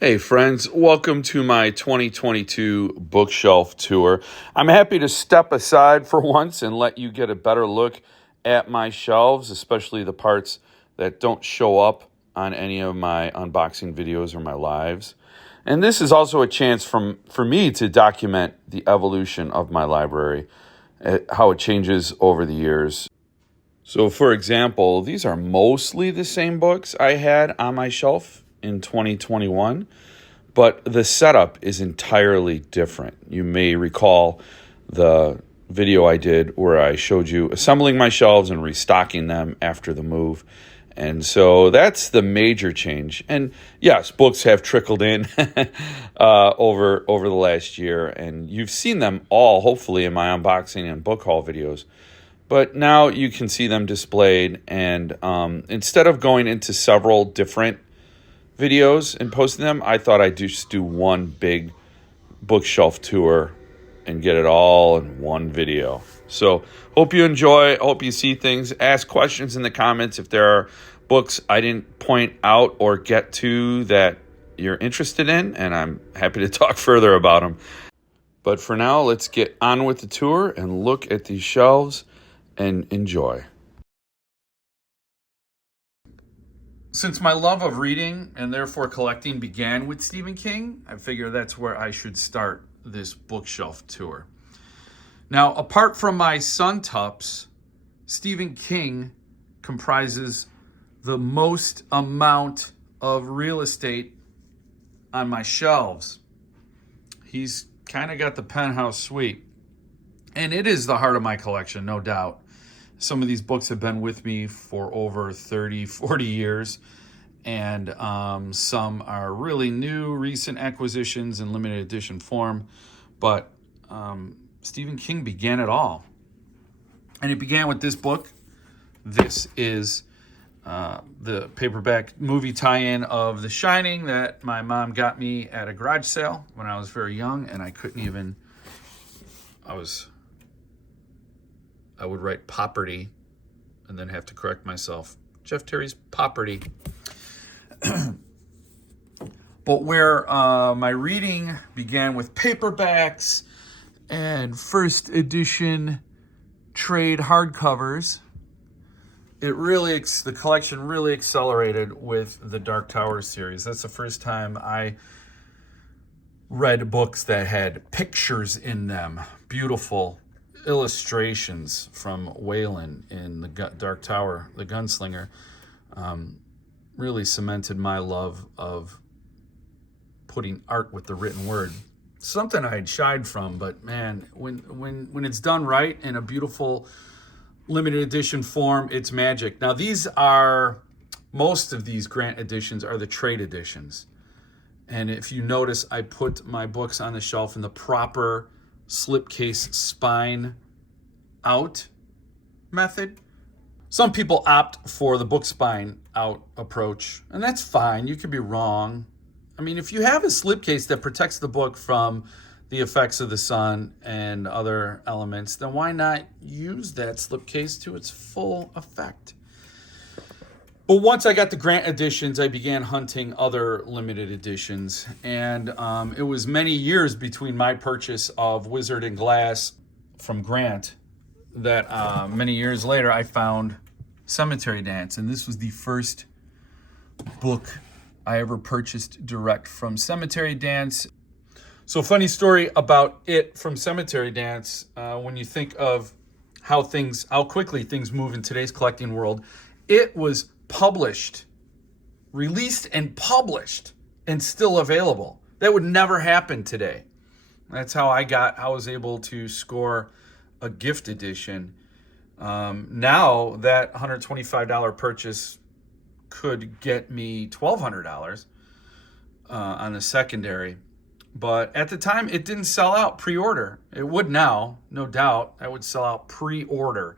Hey friends, welcome to my 2022 bookshelf tour. I'm happy to step aside for once and let you get a better look at my shelves, especially the parts that don't show up on any of my unboxing videos or my lives. And this is also a chance for me to document the evolution of my library, how it changes over the years. So for example, these are mostly the same books I had on my shelf in 2021, but the setup is entirely different. You may recall the video I did where I showed you assembling my shelves and restocking them after the move. And so that's the major change. And yes, books have trickled in over the last year, and you've seen them all, hopefully, in my unboxing and book haul videos. But now you can see them displayed, and instead of going into several different videos and posting them, I thought I'd just do one big bookshelf tour and get it all in one video. So hope you enjoy, hope you see things. Ask questions in the comments if there are books I didn't point out or get to that you're interested in, and I'm happy to talk further about them. But for now, let's get on with the tour and look at these shelves and enjoy. Since my love of reading and therefore collecting began with Stephen King, I figure that's where I should start this bookshelf tour. Now, apart from my Suntups, Stephen King comprises the most amount of real estate on my shelves. He's kind of got the penthouse suite, and it is the heart of my collection, no doubt. Some of these books have been with me for over 30, 40 years, and some are really new, recent acquisitions in limited edition form. But Stephen King began it all. And it began with this book. This is the paperback movie tie-in of The Shining that my mom got me at a garage sale when I was very young, and I couldn't even... I would write Popperty and then have to correct myself. Jeff Terry's Popperty. But where my reading began with paperbacks and first edition trade hardcovers, the collection really accelerated with the Dark Tower series. That's the first time I read books that had pictures in them, beautiful illustrations from Wayland in the Dark Tower, the Gunslinger. Really cemented my love of putting art with the written word. Something I had shied from, but man, when it's done right in a beautiful limited edition form, it's magic. Now most of these Grant editions are the trade editions. And if you notice, I put my books on the shelf in the proper slipcase spine out method. Some people opt for the book spine out approach, and that's fine. You could be wrong. I mean, if you have a slipcase that protects the book from the effects of the sun and other elements, then why not use that slipcase to its full effect? But once I got the Grant editions, I began hunting other limited editions. And it was many years between my purchase of Wizard and Glass from Grant that many years later I found Cemetery Dance. And this was the first book I ever purchased direct from Cemetery Dance. So funny story about it from Cemetery Dance. When you think of how quickly things move in today's collecting world, it was released and published, and still available. That would never happen today. That's how I was able to score a gift edition. Now that $125 purchase could get me $1,200 on the secondary. But at the time, it didn't sell out pre-order. It would now, no doubt. That would sell out pre-order.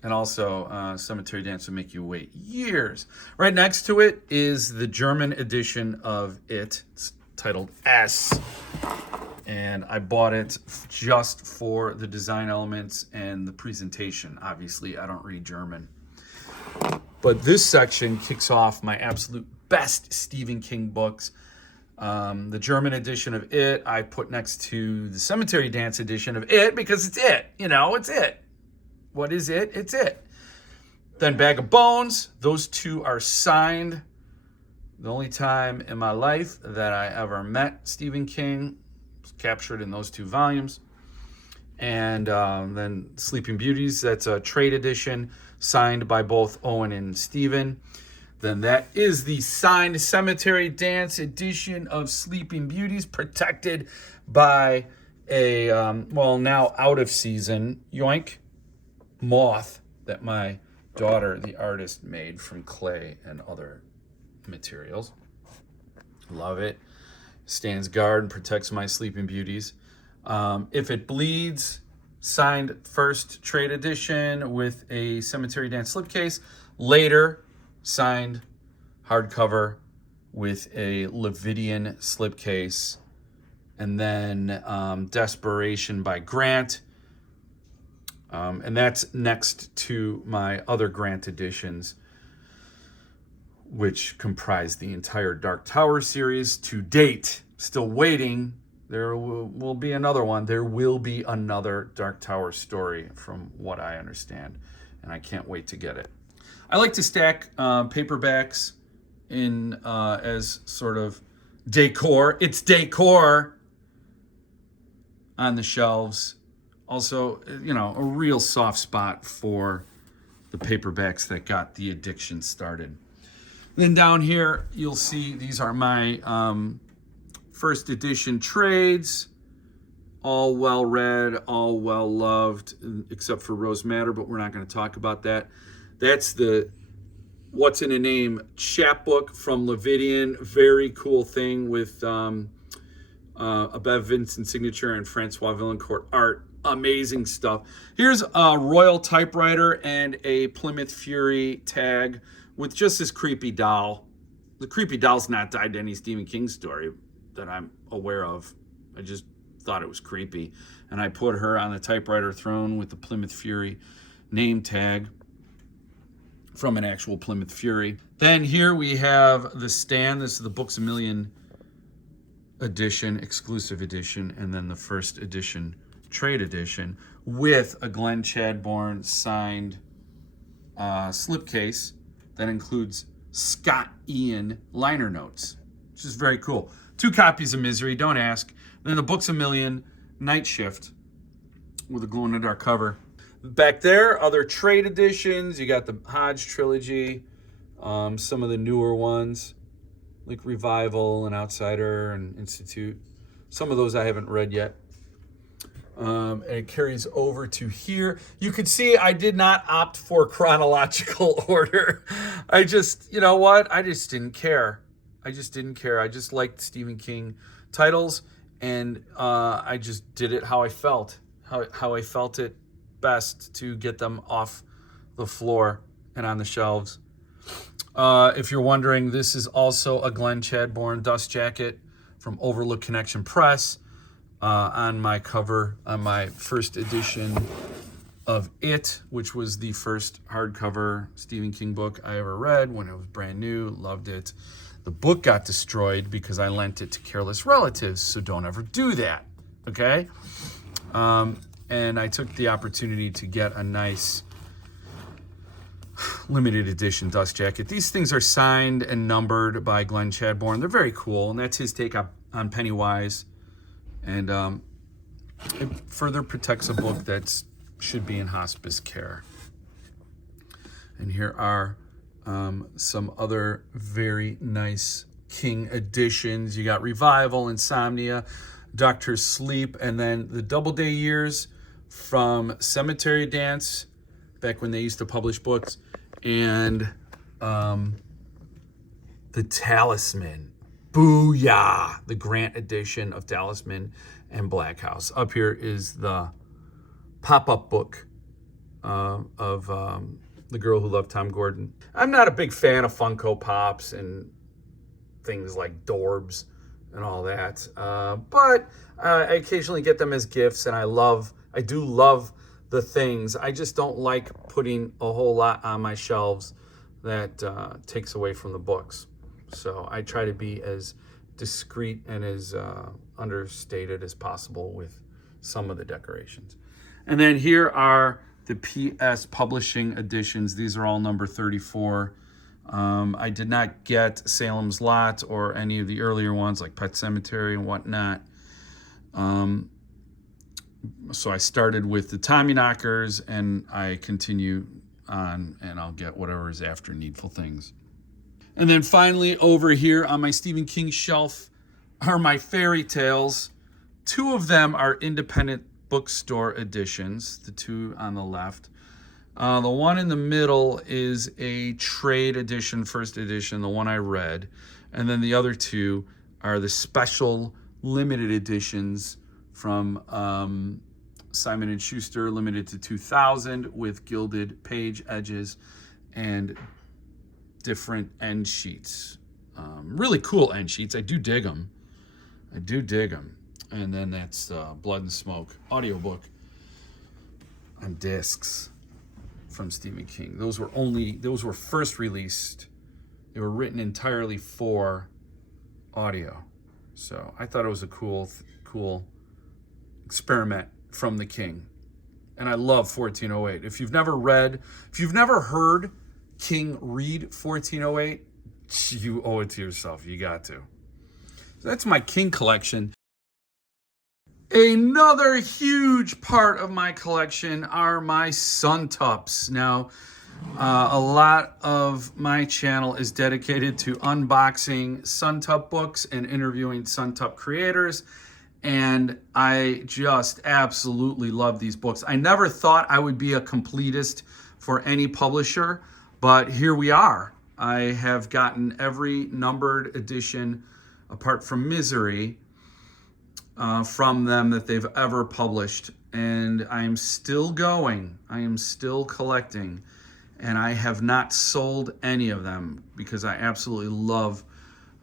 And also, Cemetery Dance would make you wait years. Right next to it is the German edition of it. It's titled S. And I bought it just for the design elements and the presentation. Obviously, I don't read German. But this section kicks off my absolute best Stephen King books. The German edition of It I put next to the Cemetery Dance edition of It because it's It. It's It. What is It? It's It. Then Bag of Bones. Those two are signed. The only time in my life that I ever met Stephen King was captured in those two volumes. And then Sleeping Beauties, that's a trade edition signed by both Owen and Stephen. Then that is the signed Cemetery Dance edition of Sleeping Beauties, protected by a, now out of season, yoink, moth that my daughter, the artist, made from clay and other materials. Love it. Stands guard and protects my Sleeping Beauties. If It Bleeds, signed first trade edition with a Cemetery Dance slipcase. Later, signed hardcover with a Levidian slipcase. And then Desperation by Grant. And that's next to my other Grant editions, which comprise the entire Dark Tower series to date. Still waiting. There will be another one. There will be another Dark Tower story from what I understand. And I can't wait to get it. I like to stack paperbacks in as sort of decor. It's decor on the shelves. Also, a real soft spot for the paperbacks that got the addiction started. Then down here, you'll see these are my first edition trades, all well read, all well loved, except for Rose Madder, but we're not going to talk about that. That's the What's in a Name chapbook from Levidian. Very cool thing with a Bev Vincent signature and Francois Villancourt art. Amazing stuff. Here's a Royal typewriter and a Plymouth Fury tag with just this creepy doll. The creepy doll's not tied to any Stephen King story that I'm aware of. I just thought it was creepy. And I put her on the typewriter throne with the Plymouth Fury name tag from an actual Plymouth Fury. Then here we have the stand. This is the Books A Million edition, exclusive edition, and then the first edition, trade edition, with a Glenn Chadbourne signed slipcase that includes Scott Ian liner notes, which is very cool. 2 copies of Misery, don't ask. Then the Books A Million Night Shift with a glow-in-the-dark cover. Back there, other trade editions. You got the Hodge trilogy, some of the newer ones, like Revival and Outsider and Institute. Some of those I haven't read yet. And it carries over to here. You can see I did not opt for chronological order. I just, you know what? I just didn't care. I just liked Stephen King titles, and I just did it how I felt. How I felt it best to get them off the floor and on the shelves. If you're wondering, this is also a Glenn Chadbourne dust jacket from Overlook Connection Press. On my cover, on my first edition of It, which was the first hardcover Stephen King book I ever read when it was brand new. Loved it. The book got destroyed because I lent it to careless relatives, so don't ever do that, okay? And I took the opportunity to get a nice limited edition dust jacket. These things are signed and numbered by Glenn Chadbourne. They're very cool, and that's his take on Pennywise. And it further protects a book that should be in hospice care. And here are some other very nice King editions. You got Revival, Insomnia, Dr. Sleep, and then the Doubleday Years from Cemetery Dance, back when they used to publish books, and the Talisman. Booyah! The Grant edition of Talisman and Black House. Up here is the pop-up book of The Girl Who Loved Tom Gordon. I'm not a big fan of Funko Pops and things like Dorbs and all that, but I occasionally get them as gifts, and I do love the things. I just don't like putting a whole lot on my shelves that takes away from the books. So I try to be as discreet and as understated as possible with some of the decorations. And then here are the PS Publishing editions. These are all number 34. I did not get Salem's Lot or any of the earlier ones like Pet Sematary and whatnot. So I started with the Tommyknockers, and I continue on, and I'll get whatever is after Needful Things. And then finally, over here on my Stephen King shelf are my fairy tales. 2 of them are independent bookstore editions, the 2 on the left. The one in the middle is a trade edition, first edition, the one I read. And then the other 2 are the special limited editions from Simon & Schuster, limited to 2,000 with gilded page edges and different end sheets. Really cool end sheets. I do dig them. And then that's Blood and Smoke audiobook on discs from Stephen King. Those were first released. They were written entirely for audio. So I thought it was a cool experiment from the King. And I love 1408. If you've never heard King read 1408, you owe it to yourself. You got to. So that's my King collection. Another huge part of my collection are my Suntups. Now, a lot of my channel is dedicated to unboxing Suntup books and interviewing Suntup creators. And I just absolutely love these books. I never thought I would be a completist for any publisher, but here we are. I have gotten every numbered edition, apart from Misery, from them that they've ever published. And I am still going. I am still collecting. And I have not sold any of them because I absolutely love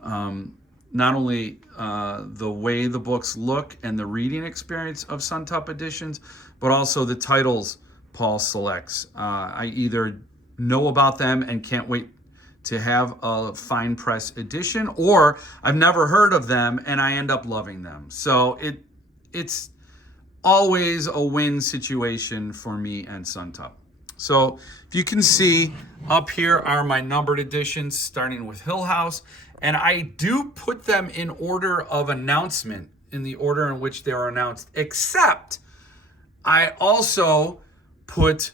not only the way the books look and the reading experience of Suntup editions, but also the titles Paul selects. I either know about them and can't wait to have a fine press edition, or I've never heard of them and I end up loving them. So it's always a win situation for me and Suntup. So if you can see, up here are my numbered editions, starting with Hill House. And I do put them in order of announcement, in the order in which they are announced, except I also put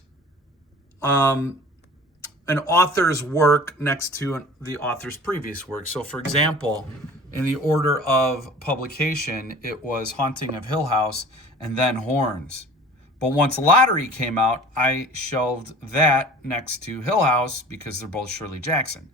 an author's work next to the author's previous work. So for example, in the order of publication, it was Haunting of Hill House and then Horns. But once Lottery came out, I shelved that next to Hill House because they're both Shirley Jackson.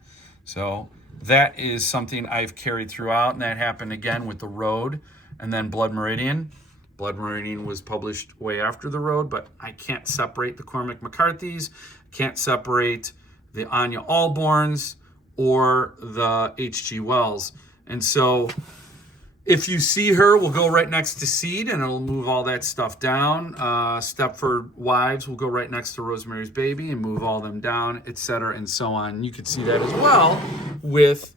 So that is something I've carried throughout, and that happened again with The Road and then Blood Meridian. Blood Meridian was published way after The Road, but I can't separate the Cormac McCarthy's, can't separate the Anya Allborns or the H.G. Wells. And so if you see her, we'll go right next to Seed, and it'll move all that stuff down. Stepford Wives will go right next to Rosemary's Baby and move all them down, etc., and so on. You could see that as well with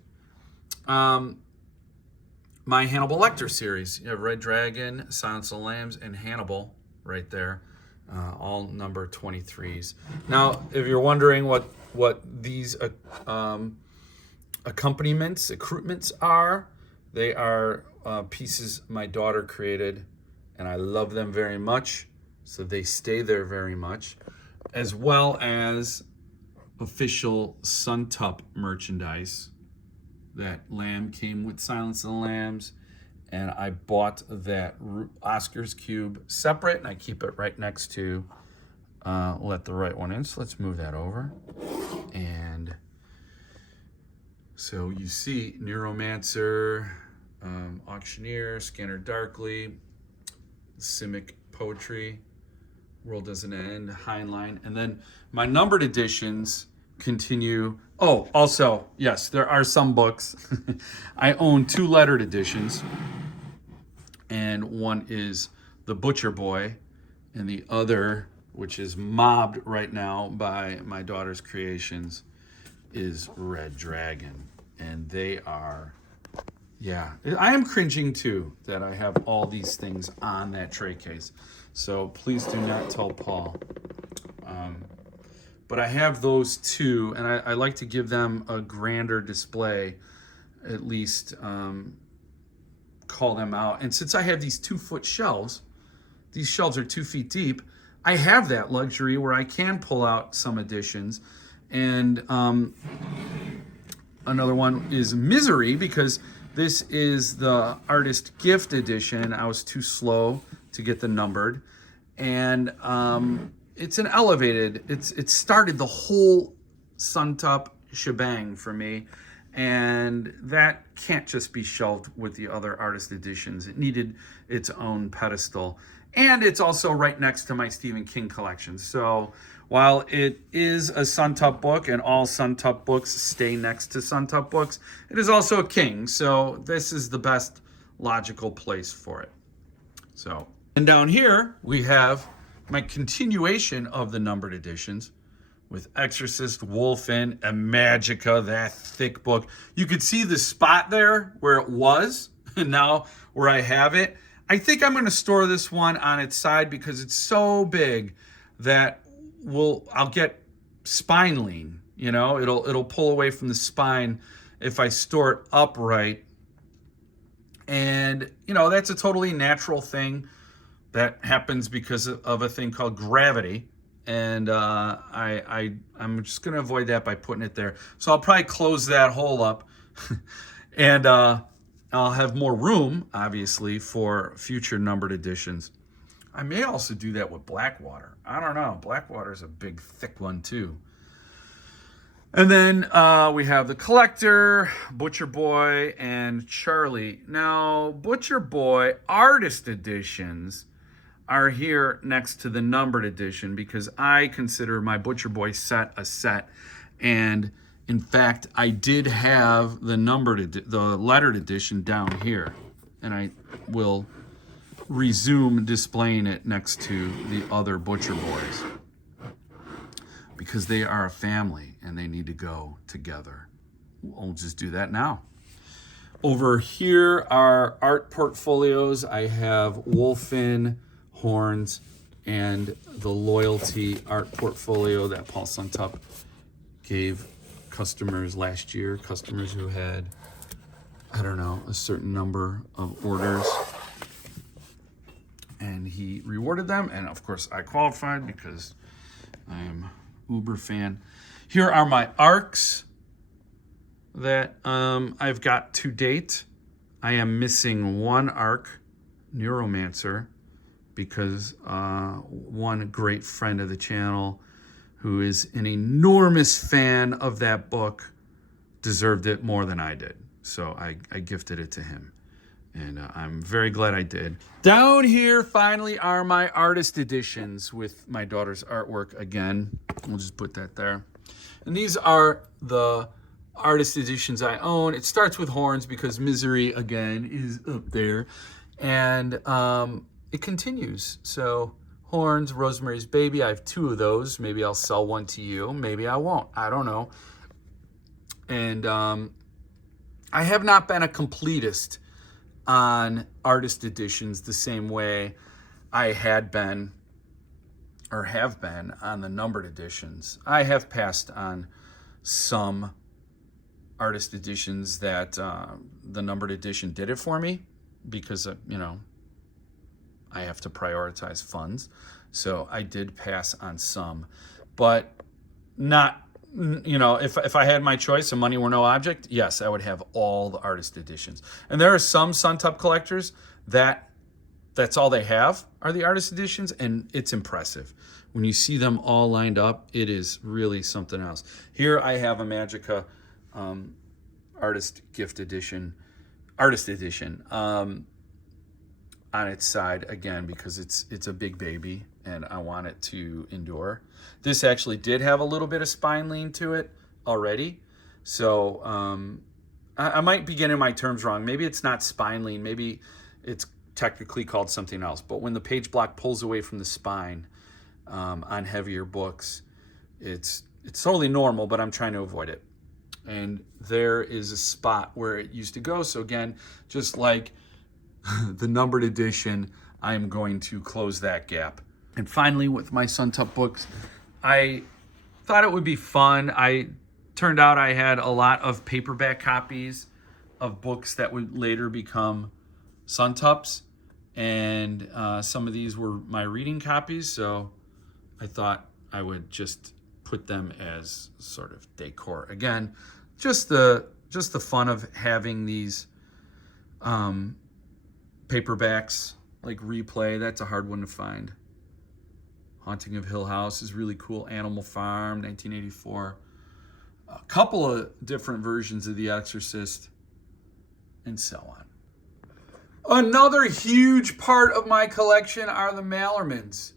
my Hannibal Lecter series. You have Red Dragon, Silence of the Lambs, and Hannibal right there, all number 23s. Now, if you're wondering what these accoutrements are, they are pieces my daughter created, and I love them very much, so they stay there very much, as well as official Suntup merchandise. That lamb came with Silence of the Lambs, and I bought that Oscar's Cube separate, and I keep it right next to Let the Right One In. So let's move that over. And so you see Neuromancer, Auctioneer, Scanner Darkly, Simic Poetry, World Doesn't End, Heinlein, and then my numbered editions continue. Oh, also, yes, there are some books. I own 2 lettered editions, and one is The Butcher Boy, and the other, which is mobbed right now by my daughter's creations, is Red Dragon. And they are Yeah, I am cringing too that I have all these things on that tray case. So please do not tell Paul. But I have those two, and I like to give them a grander display, at least call them out. And since I have these 2-foot shelves, these shelves are 2 feet deep, I have that luxury where I can pull out some editions. And another one is Misery, because this is the artist gift edition. I was too slow to get the numbered. And it's an elevated, it started the whole Suntup shebang for me. And that can't just be shelved with the other artist editions. It needed its own pedestal. And it's also right next to my Stephen King collection. So while it is a Suntup book, and all Suntup books stay next to Suntup books, it is also a King. So this is the best logical place for it. So, and down here we have my continuation of the numbered editions with Exorcist, Wolfen, and Magica, that thick book. You could see the spot there where it was, and now where I have it. I think I'm going to store this one on its side because it's so big that I'll get spine lean. You know, it'll pull away from the spine if I store it upright. And, you know, that's a totally natural thing that happens because of a thing called gravity. And I'm just going to avoid that by putting it there. So I'll probably close that hole up. And I'll have more room, obviously, for future numbered editions. I may also do that with Blackwater. I don't know. Blackwater is a big, thick one, too. And then we have The Collector, Butcher Boy, and Charlie. Now, Butcher Boy artist editions are here next to the numbered edition because I consider my Butcher Boy set a set. And in fact, I did have the the lettered edition down here, and I will resume displaying it next to the other Butcher Boys because they are a family and they need to go together. I'll just do that now. Over here are art portfolios. I have Wolfen, Horns, and the Loyalty art portfolio that Paul Suntup gave customers last year, customers who had, I don't know, a certain number of orders. And he rewarded them, and of course I qualified because I am uber fan. Here are my arcs that I've got to date. I am missing one arc, Neuromancer, because one great friend of the channel who is an enormous fan of that book deserved it more than I did. So I gifted it to him. And I'm very glad I did. Down here, finally, are my artist editions with my daughter's artwork again. We'll just put that there. And these are the artist editions I own. It starts with Horns because Misery, again, is up there. And it continues. So Horns, Rosemary's Baby, I have 2 of those. Maybe I'll sell one to you. Maybe I won't. I don't know. And I have not been a completist on artist editions the same way I had been or have been on the numbered editions. I have passed on some artist editions that the numbered edition did it for me because, you know, I have to prioritize funds. So I did pass on some, but not, you know, if I had my choice and money were no object, yes, I would have all the artist editions. And there are some Suntup collectors that's all they have are the artist editions, and it's impressive. When you see them all lined up, it is really something else. Here I have a Magica artist edition on its side again because it's a big baby and I want it to endure. This actually did have a little bit of spine lean to it already, so I might be getting my terms wrong. Maybe it's not spine lean, maybe it's technically called something else, but when the page block pulls away from the spine on heavier books, it's totally normal, but I'm trying to avoid it. And there is a spot where it used to go. So again, just like the numbered edition, I am going to close that gap. And finally, with my Suntup books, I thought it would be fun. Turned out I had a lot of paperback copies of books that would later become Suntups. And some of these were my reading copies. So I thought I would just put them as sort of decor. Again, just the fun of having these paperbacks, like Replay. That's a hard one to find. Haunting of Hill House is really cool. Animal Farm, 1984. A couple of different versions of The Exorcist, and so on. Another huge part of my collection are the Malermans.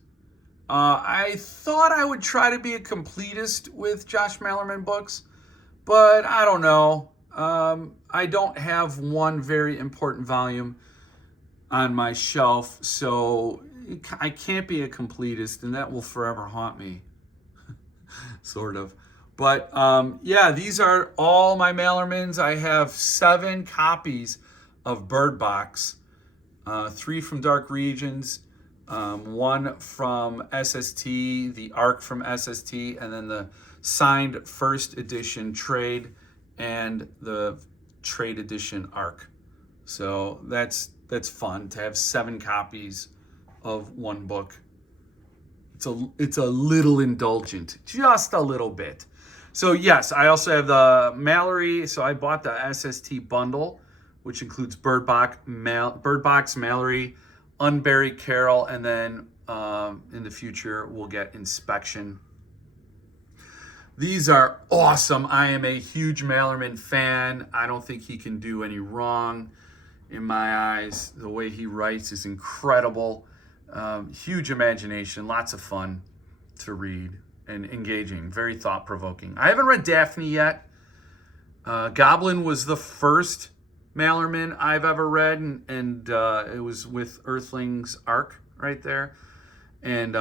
I thought I would try to be a completist with Josh Malerman books, but I don't know. I don't have one very important volume on my shelf, so I can't be a completist, and that will forever haunt me, sort of. But yeah, these are all my Malermans. I have 7 copies of Bird Box, 3 from Dark Regions, 1 from SST, the ARC from SST, and then the signed first edition trade and the trade edition ARC. So that's fun to have 7 copies of one book. It's a little indulgent, just a little bit. So yes, I also have the Mallory. So I bought the SST bundle, which includes Bird Box, Mallory, Unburied Carol, and then in the future we'll get Inspection. These are awesome. I am a huge Malerman fan. I don't think he can do any wrong in my eyes. The way he writes is incredible. Huge imagination, lots of fun to read and engaging, very thought-provoking. I haven't read Daphne yet. Goblin was the first Malerman I've ever read, and it was with Earthling's Arc right there. And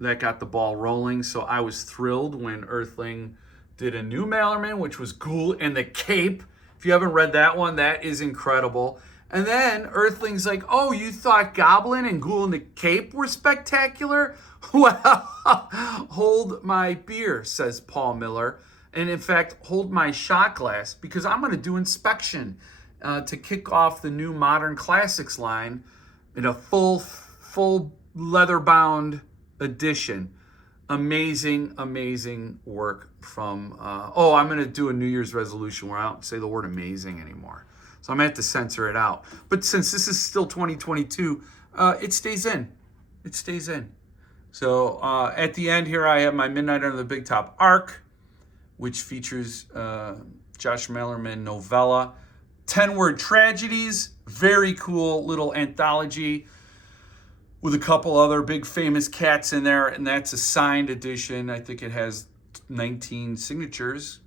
that got the ball rolling, so I was thrilled when Earthling did a new Malerman, which was Ghoul and the Cape. If you haven't read that one, that is incredible. And then Earthling's like, oh, you thought Goblin and Ghoul and the Cape were spectacular? Well, hold my beer, says Paul Miller. And in fact, hold my shot glass, because I'm going to do Inspection to kick off the new Modern Classics line in a full leather-bound edition. Amazing work from... I'm going to do a New Year's resolution where I don't say the word amazing anymore. So I'm going to have to censor it out. But since this is still 2022, it stays in. It stays in. So at the end here, I have my Midnight Under the Big Top Arc, which features Josh Malerman novella. 10-Word Tragedies, very cool little anthology with a couple other big famous cats in there, and that's a signed edition. I think it has 19 signatures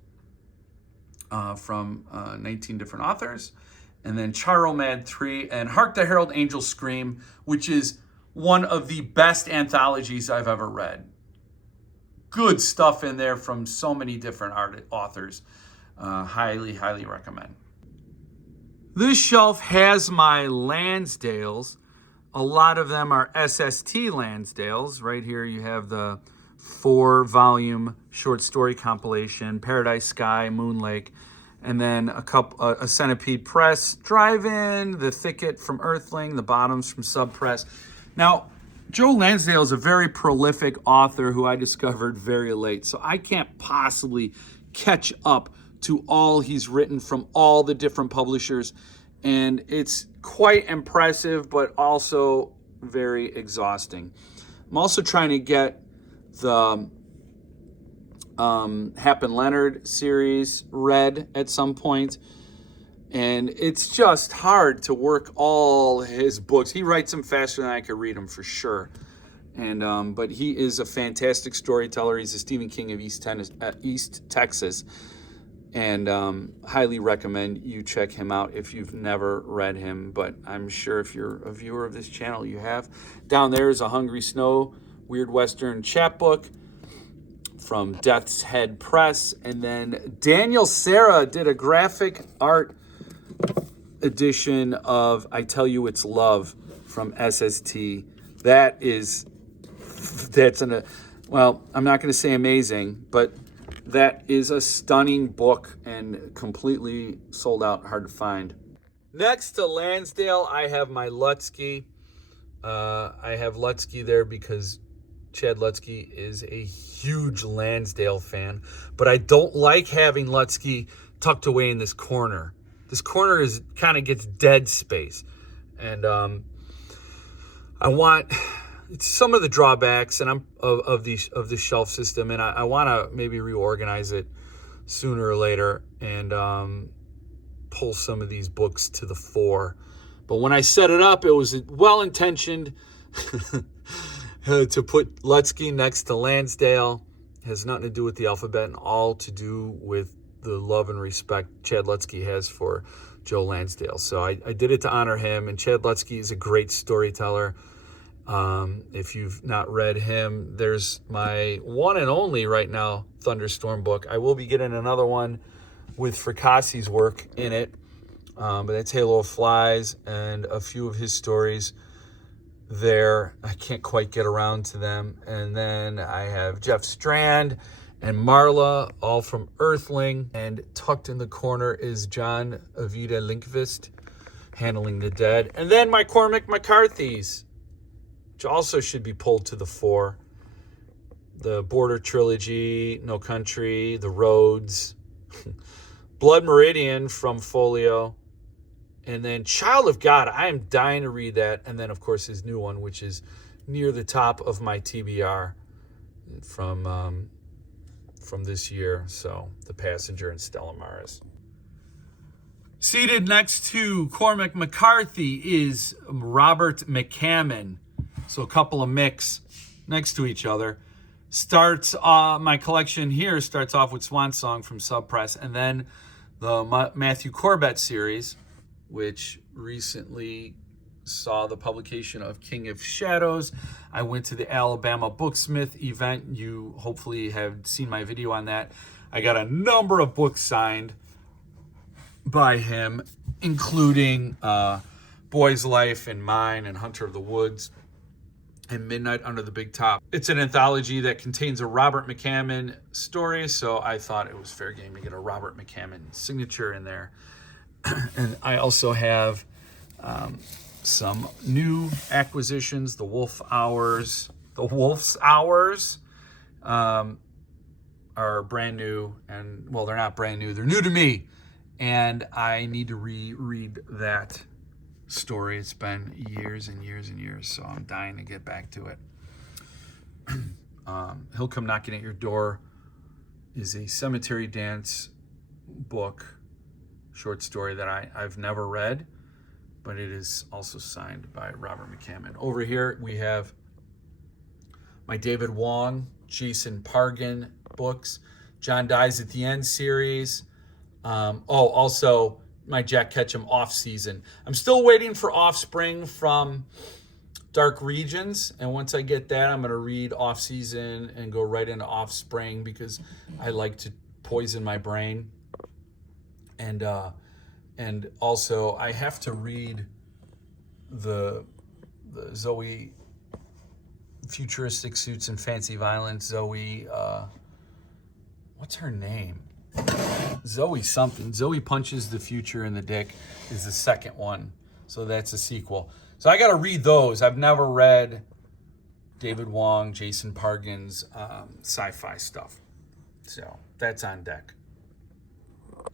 from 19 different authors. And then Charomad 3 and Hark the Herald Angels Scream, which is one of the best anthologies I've ever read. Good stuff in there from so many different authors. Highly recommend. This shelf has my Lansdales. A lot of them are SST Lansdales. Right here you have the 4-volume short story compilation, Paradise Sky, Moon Lake, and then a Centipede Press, Drive-In, The Thicket from Earthling, The Bottoms from Sub Press. Now, Joe Lansdale is a very prolific author who I discovered very late, so I can't possibly catch up to all he's written from all the different publishers, and it's quite impressive, but also very exhausting. I'm also trying to get the Hap and Leonard series read at some point, and it's just hard to work all his books. He writes them faster than I could read them, for sure. And but he is a fantastic storyteller. He's a Stephen King of East Texas, and highly recommend you check him out if you've never read him. But I'm sure if you're a viewer of this channel, you have. Down there is A Hungry Snow, Weird Western chapbook, from Death's Head Press. And then Daniel Serra did a graphic art edition of I Tell You It's Love from SST. Well, I'm not going to say amazing, but that is a stunning book and completely sold out, hard to find. Next to Lansdale, I have my Lutsky. I have Lutsky there because Chad Lutsky is a huge Lansdale fan, but I don't like having Lutsky tucked away in this corner. This corner kind of gets dead space, and I want some of the drawbacks of the shelf system, and I want to maybe reorganize it sooner or later and pull some of these books to the fore. But when I set it up, it was well-intentioned to put Lutsky next to Lansdale. It has nothing to do with the alphabet and all to do with the love and respect Chad Lutsky has for Joe Lansdale. So I did it to honor him, and Chad Lutsky is a great storyteller. If you've not read him, there's my one and only right now Thunderstorm book. I will be getting another one with Fracassi's work in it, but that's Halo of Flies and a few of his stories there. I can't quite get around to them. And then I have Jeff Strand and Marla, all from Earthling. And tucked in the corner is John Avita Linkvist, Handling the Dead. And then my Cormac McCarthy's, which also should be pulled to the fore. The Border Trilogy, No Country, The Roads, Blood Meridian from Folio, and then Child of God. I am dying to read that. And then, of course, his new one, which is near the top of my TBR from this year. So, The Passenger and Stella Maris. Seated next to Cormac McCarthy is Robert McCammon. So a couple of Micks next to each other. My collection here starts off with Swan Song from Sub Press, and then the Matthew Corbett series, which recently saw the publication of King of Shadows. I went to the Alabama Booksmith event. You hopefully have seen my video on that. I got a number of books signed by him, including Boy's Life and Mine and Hunter of the Woods and Midnight Under the Big Top. It's an anthology that contains a Robert McCammon story, so I thought it was fair game to get a Robert McCammon signature in there. And I also have some new acquisitions. The Wolf's Hours are brand new, and well, they're not brand new, they're new to me, and I need to reread that story. It's been years and years and years, so I'm dying to get back to it. He'll Come Knocking at Your Door is a cemetery dance book, short story that I've never read, but it is also signed by Robert McCammon. Over here we have my David Wong, Jason Pargin books, John Dies at the End series. Also my Jack Ketchum Off Season. I'm still waiting for Offspring from Dark Regions, and once I get that, I'm going to read Off Season and go right into Offspring because I like to poison my brain. And also I have to read the Zoe Futuristic Suits and Fancy Violence. Zoe, what's her name? Zoe something. Zoe Punches the Future in the Dick is the second one. So that's a sequel. So I got to read those. I've never read David Wong, Jason Pargin's sci-fi stuff. So that's on deck.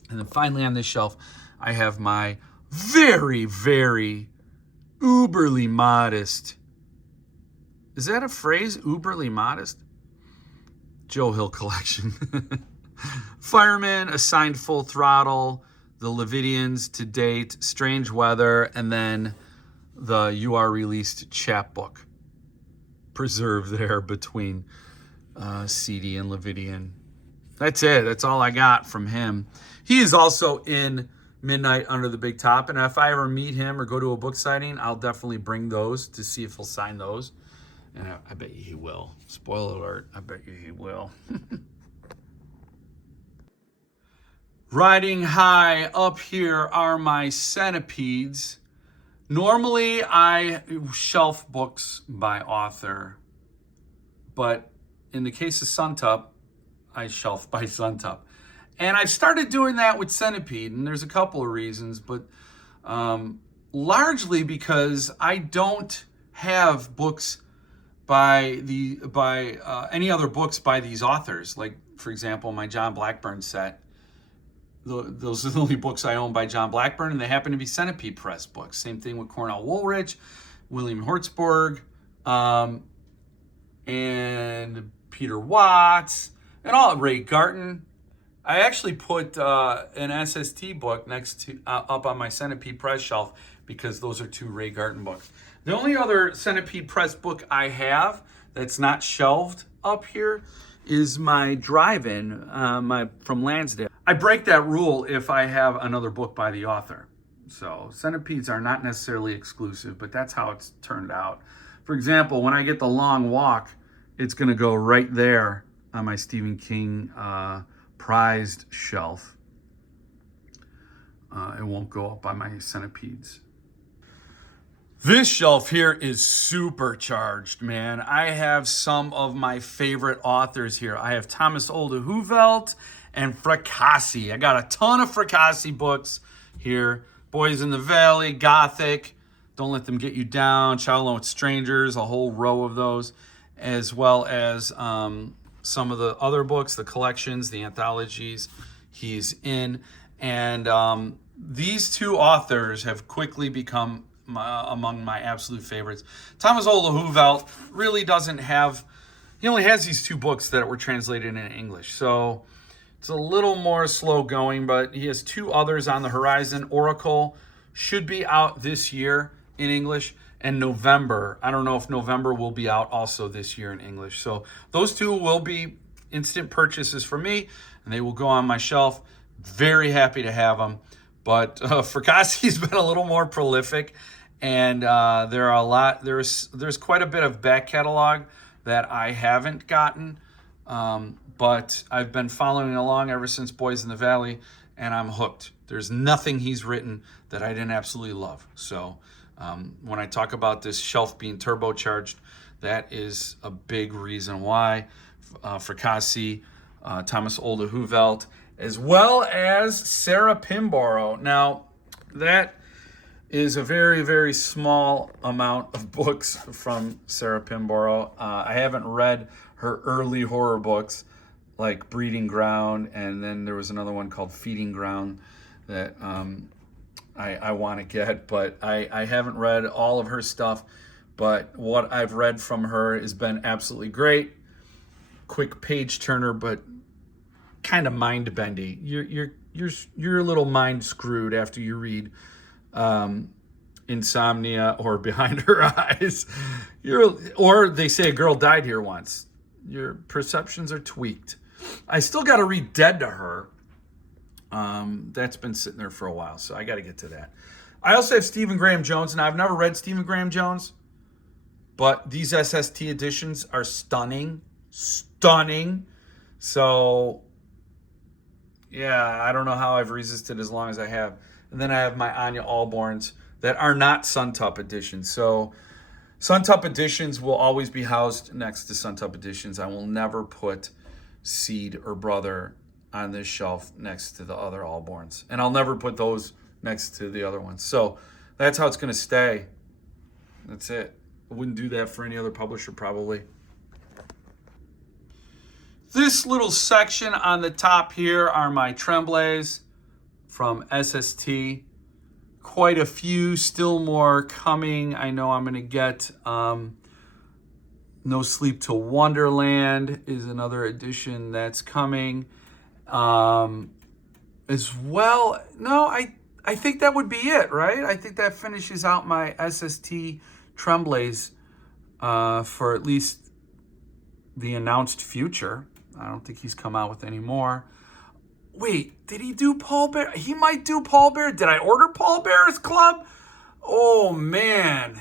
And then finally on this shelf, I have my very, very uberly modest. Is that a phrase? Uberly modest? Joe Hill collection. Fireman, Assigned Full Throttle, The Levidians to Date, Strange Weather, and then the You Are Released chapbook preserved there between CD and Levidian. That's it. That's all I got from him. He is also in Midnight Under the Big Top, and if I ever meet him or go to a book signing, I'll definitely bring those to see if he'll sign those. And I bet you he will. Spoiler alert, I bet you he will. Riding high up here are my centipedes. Normally, I shelf books by author, but in the case of Suntup, I shelf by Suntup. And I've started doing that with Centipede, and there's a couple of reasons, but largely because I don't have books by any other books by these authors. Like, for example, my John Blackburn set. Those are the only books I own by John Blackburn, and they happen to be Centipede Press books. Same thing with Cornell Woolrich, William Hortzberg, and Peter Watts, and all Ray Garton. I actually put an SST book next to up on my Centipede Press shelf because those are two Ray Garton books. The only other Centipede Press book I have that's not shelved up here is my drive-in from Lansdale. I break that rule if I have another book by the author. So centipedes are not necessarily exclusive, but that's how it's turned out. For example, when I get The Long Walk, it's going to go right there on my Stephen King prized shelf. It won't go up by my centipedes. This shelf here is supercharged, man. I have some of my favorite authors here. I have Thomas Oldehuvelt and Fracassi. I got a ton of Fracassi books here. Boys in the Valley, Gothic, Don't Let Them Get You Down, Child Alone with Strangers, a whole row of those, as well as some of the other books, the collections, the anthologies he's in. And these two authors have quickly become among my absolute favorites. Thomas Oldehuvelt really doesn't have, he only has these two books that were translated in English. So it's a little more slow going, but he has two others on the horizon. Oracle should be out this year in English, and November. I don't know if November will be out also this year in English. So those two will be instant purchases for me, and they will go on my shelf. Very happy to have them. But Fracassi's been a little more prolific, and there are a lot. There's quite a bit of back catalog that I haven't gotten, but I've been following along ever since Boys in the Valley, and I'm hooked. There's nothing he's written that I didn't absolutely love. So when I talk about this shelf being turbocharged, that is a big reason why. Fracassi, Thomas Oldehuvelt, as well as Sarah Pinborough. Now, that is a very, very small amount of books from Sarah Pinborough. I haven't read her early horror books like Breeding Ground, and then there was another one called Feeding Ground that I want to get, but I haven't read all of her stuff. But what I've read from her has been absolutely great. Quick page turner, but kind of mind bendy. You're a little mind screwed after you read Insomnia or Behind Her Eyes. Or they say a girl died here once. Your perceptions are tweaked. I still got to read Dead to Her. That's been sitting there for a while, so I got to get to that. I also have Stephen Graham Jones, and I've never read Stephen Graham Jones, but these SST editions are stunning. So yeah, I don't know how I've resisted as long as I have. And then I have my Anya Allborns that are not Suntup editions. So Suntup editions will always be housed next to Suntup editions. I will never put Seed or Brother on this shelf next to the other Allborns. And I'll never put those next to the other ones. So that's how it's going to stay. That's it. I wouldn't do that for any other publisher probably. This little section on the top here are my Tremblays from SST. Quite a few, still more coming. I know I'm going to get No Sleep Till Wonderland is another edition that's coming. As well, no, I think that would be it, right? I think that finishes out my SST Tremblays for at least the announced future. I don't think he's come out with any more. Wait, did he do Paul Bear? He might do Paul Bear. Did I order Paul Bear's Club? Oh, man.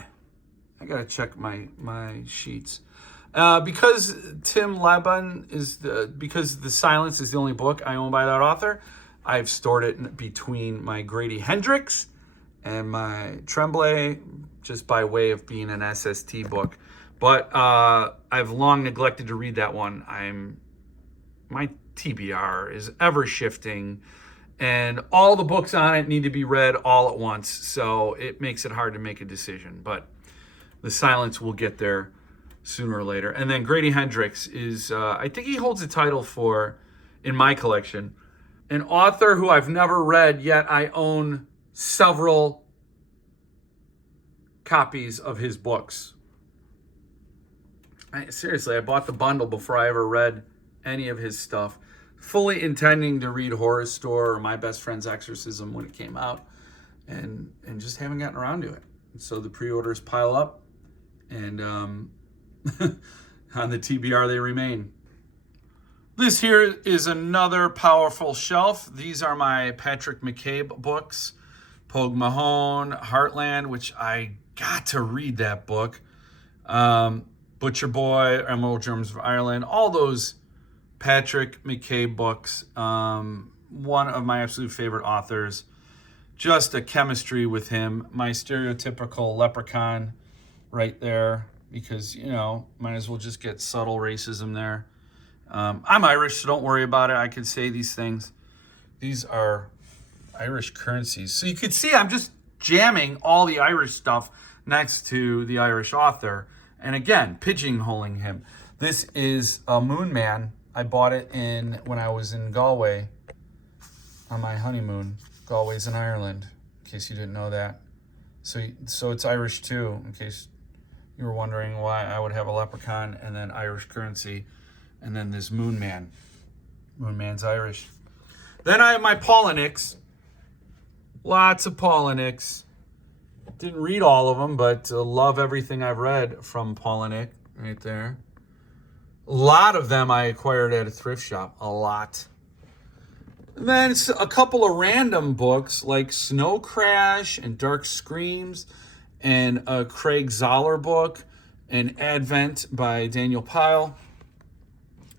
I gotta check my sheets. Because Tim Laban because The Silence is the only book I own by that author, I've stored it between my Grady Hendrix and my Tremblay, just by way of being an SST book. But I've long neglected to read that one. My TBR is ever shifting, and all the books on it need to be read all at once, so it makes it hard to make a decision. But The Silence will get there sooner or later. And then Grady Hendrix is, I think he holds the title for, in my collection, an author who I've never read, yet I own several copies of his books. Seriously, I bought the bundle before I ever read any of his stuff, fully intending to read Horror Store or My Best Friend's Exorcism when it came out, and just haven't gotten around to it. So the pre-orders pile up, and on the TBR they remain. This here is another powerful shelf. These are my Patrick McCabe books. Pogue Mahone, Heartland, which I got to read that book. Butcher Boy, Emerald Germs of Ireland, all those Patrick McCabe books. One of my absolute favorite authors. Just a chemistry with him. My stereotypical leprechaun right there, because, might as well just get subtle racism there. I'm Irish, so don't worry about it. I can say these things. These are Irish currencies. So you can see I'm just jamming all the Irish stuff next to the Irish author. And again, pigeonholing him. This is a Moon Man. I bought it when I was in Galway on my honeymoon. Galway's in Ireland, in case you didn't know that. So it's Irish too, in case you were wondering why I would have a leprechaun and then Irish currency and then this Moon Man. Moon Man's Irish. Then I have my Palahniuks. Lots of Palahniuks. Didn't read all of them, but love everything I've read from Palahniuk right there. A lot of them I acquired at a thrift shop. A lot. And then it's a couple of random books like Snow Crash and Dark Screams and a Craig Zoller book and Advent by Daniel Pyle.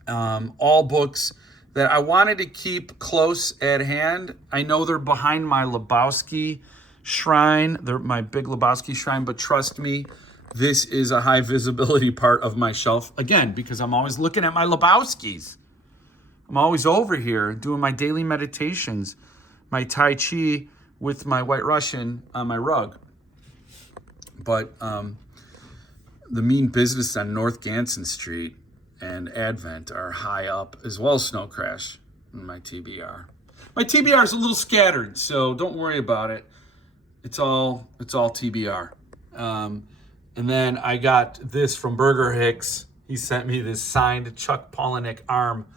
All books that I wanted to keep close at hand. I know they're behind my Lebowski shrine. They're my big Lebowski shrine, but trust me, this is a high visibility part of my shelf. Again, because I'm always looking at my Lebowskis. I'm always over here doing my daily meditations, my Tai Chi with my White Russian on my rug. But the Mean Business on North Ganson Street and Advent are high up, as well as Snow Crash in my TBR. My TBR is a little scattered, so don't worry about it. It's all TBR. And then I got this from Burger Hicks. He sent me this signed Chuck Palahniuk arm.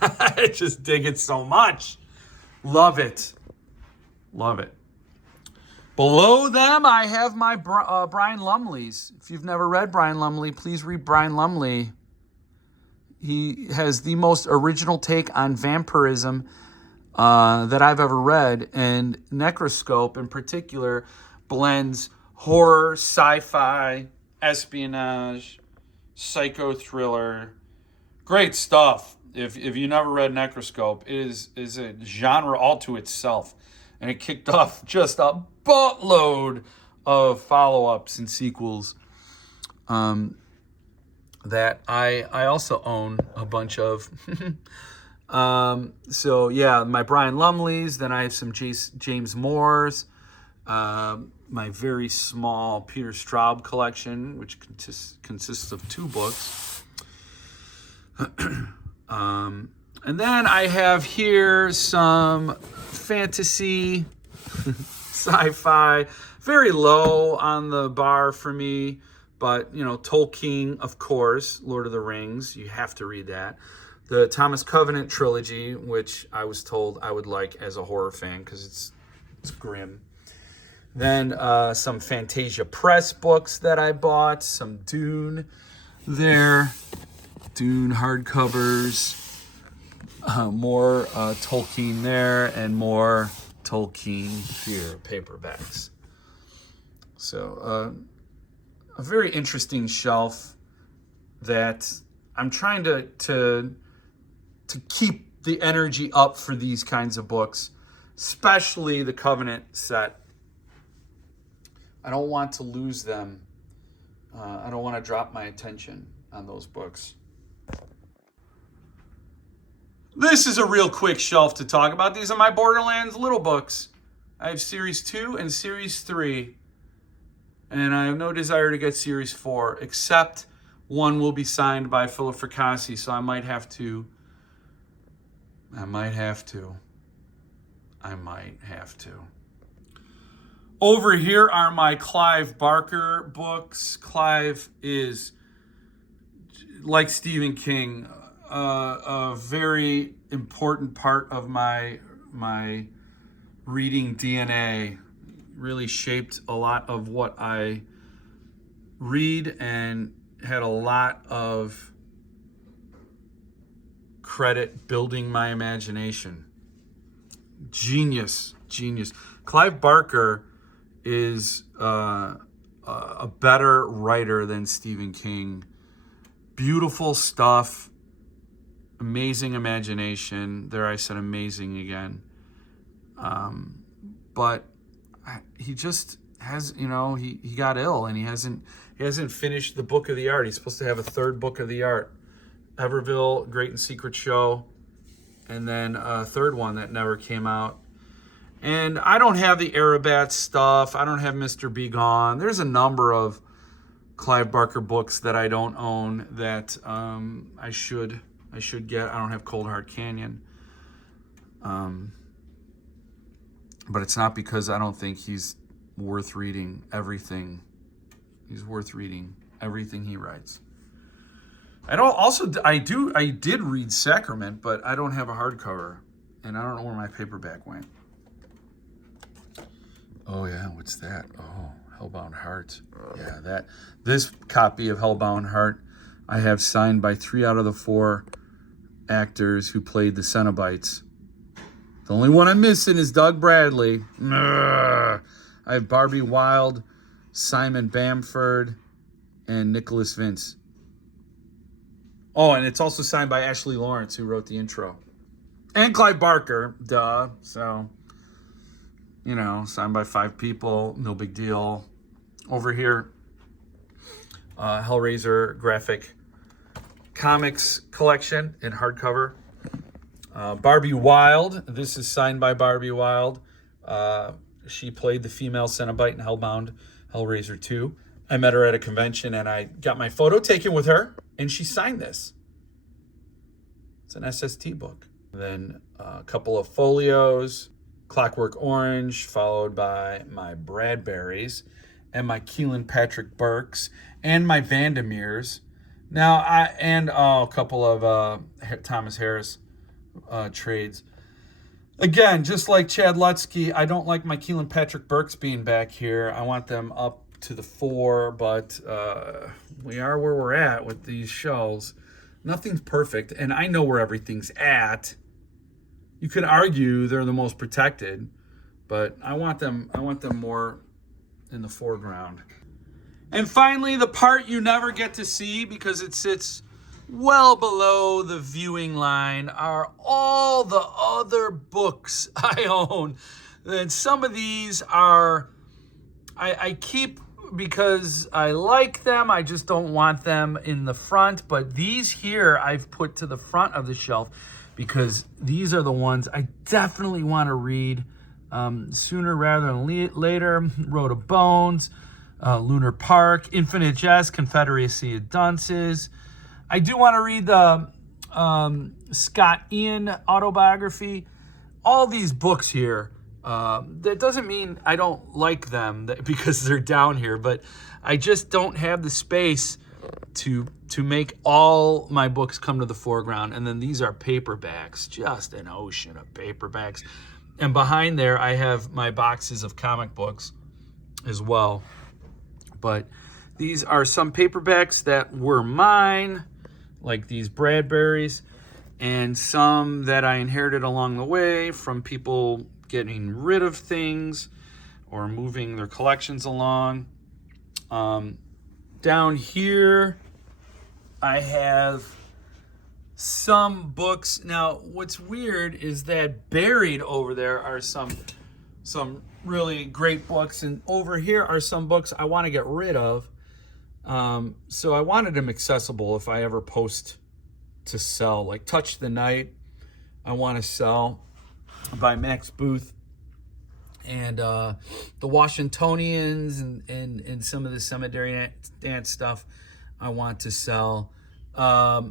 I just dig it so much. Love it. Love it. Below them, I have my Brian Lumley's. If you've never read Brian Lumley, please read Brian Lumley. He has the most original take on vampirism that I've ever read, and Necroscope in particular blends horror, sci-fi, espionage, psycho thriller. Great stuff. If you never read Necroscope, it is a genre all to itself, and it kicked off just a boatload of follow-ups and sequels that I also own a bunch of. So yeah, my Brian Lumley's. Then I have some James Moore's. My very small Peter Straub collection, which consists of 2 books. And then I have here some fantasy, sci-fi, very low on the bar for me. But, Tolkien, of course, Lord of the Rings, you have to read that. The Thomas Covenant trilogy, which I was told I would like as a horror fan because it's grim. Then some Fantasia Press books that I bought, some Dune there, Dune hardcovers, more Tolkien there, and more Tolkien here, paperbacks. So a very interesting shelf that I'm trying to keep the energy up for these kinds of books, especially the Covenant set. I don't want to lose them. I don't want to drop my attention on those books. This is a real quick shelf to talk about. These are my Borderlands little books. I have Series 2 and Series 3. And I have no desire to get Series 4, except one will be signed by Philip Fracassi, so I might have to. Over here are my Clive Barker books. Clive is, like Stephen King, a very important part of my reading DNA. Really shaped a lot of what I read and had a lot of credit building my imagination. Genius. Clive Barker is a better writer than Stephen King. Beautiful stuff, amazing imagination. There I said amazing again. But he just has, he got ill and he hasn't finished the book of the art. He's supposed to have a third book of the art. Everville, Great and Secret Show, and then a third one that never came out. And I don't have the Arabat stuff. I don't have Mr. Be Gone. There's a number of Clive Barker books that I don't own that I should get. I don't have Cold Hard Canyon. But it's not because I don't think he's worth reading everything. He's worth reading everything he writes. I did read Sacrament, but I don't have a hardcover, and I don't know where my paperback went. Oh yeah, what's that? Oh, Hellbound Heart. Yeah, this copy of Hellbound Heart I have signed by 3 out of the 4 actors who played the Cenobites. The only one I'm missing is Doug Bradley. I have Barbie Wilde, Simon Bamford, and Nicholas Vince. Oh, and it's also signed by Ashley Lawrence, who wrote the intro. And Clive Barker, duh. So, signed by 5 people, no big deal. Over here, Hellraiser graphic comics collection in hardcover. Barbie Wilde, this is signed by Barbie Wilde. She played the female Cenobite in Hellbound Hellraiser 2. I met her at a convention and I got my photo taken with her and she signed this. It's an SST book. Then a couple of folios, Clockwork Orange, followed by my Bradburys and my Keelan Patrick Burks and my Vandermeers. Now, a couple of Thomas Harris trades. Again, just like Chad Lutsky, I don't like my Keelan Patrick Burks being back here. I want them up to the 4, but we are where we're at with these shelves. Nothing's perfect, and I know where everything's at. You could argue they're the most protected, but I want them more in the foreground. And finally, the part you never get to see because it sits well below the viewing line are all the other books I own. And some of these are I keep because I like them. I just don't want them in the front. But these here I've put to the front of the shelf because these are the ones I definitely want to read sooner rather than later. Road of Bones, Lunar Park, Infinite Jest, Confederacy of Dunces. I do want to read the Scott Ian autobiography. All these books here. That doesn't mean I don't like them because they're down here, but I just don't have the space to make all my books come to the foreground. And then these are paperbacks, just an ocean of paperbacks. And behind there, I have my boxes of comic books as well. But these are some paperbacks that were mine, like these Bradburys, and some that I inherited along the way from people getting rid of things or moving their collections along. Down here, I have some books. Now, what's weird is that buried over there are some really great books, and over here are some books I want to get rid of. So I wanted them accessible if I ever post to sell, like Touch the Night. I want to sell by Max Booth, and the Washingtonians and some of the Cemetery Dance stuff I want to sell. I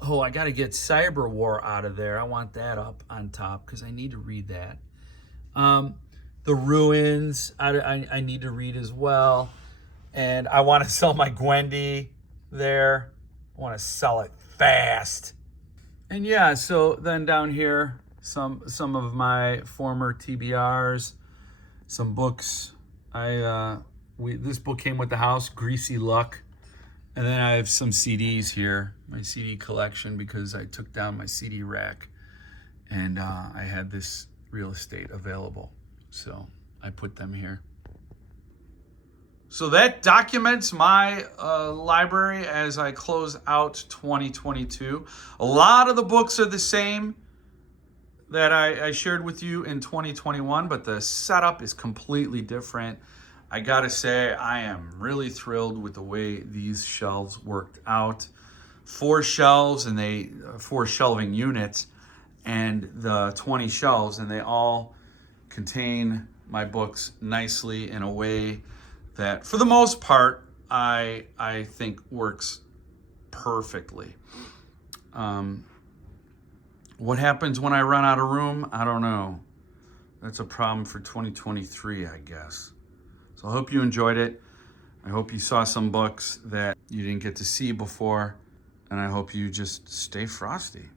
got to get Cyber War out of there. I want that up on top because I need to read that. The Ruins, I need to read as well. And I want to sell my Gwendy there. I want to sell it fast. And yeah, so then down here, some of my former TBRs, some books. This book came with the house, Greasy Luck. And then I have some CDs here, my CD collection, because I took down my CD rack and I had this real estate available. So I put them here. So that documents my library as I close out 2022. A lot of the books are the same that I shared with you in 2021, but the setup is completely different. I gotta say, I am really thrilled with the way these shelves worked out. 4 shelves and 4 shelving units and the 20 shelves, and they all contain my books nicely in a way that, for the most part, I think works perfectly. What happens when I run out of room? I don't know. That's a problem for 2023, I guess. So I hope you enjoyed it. I hope you saw some books that you didn't get to see before, and I hope you just stay frosty.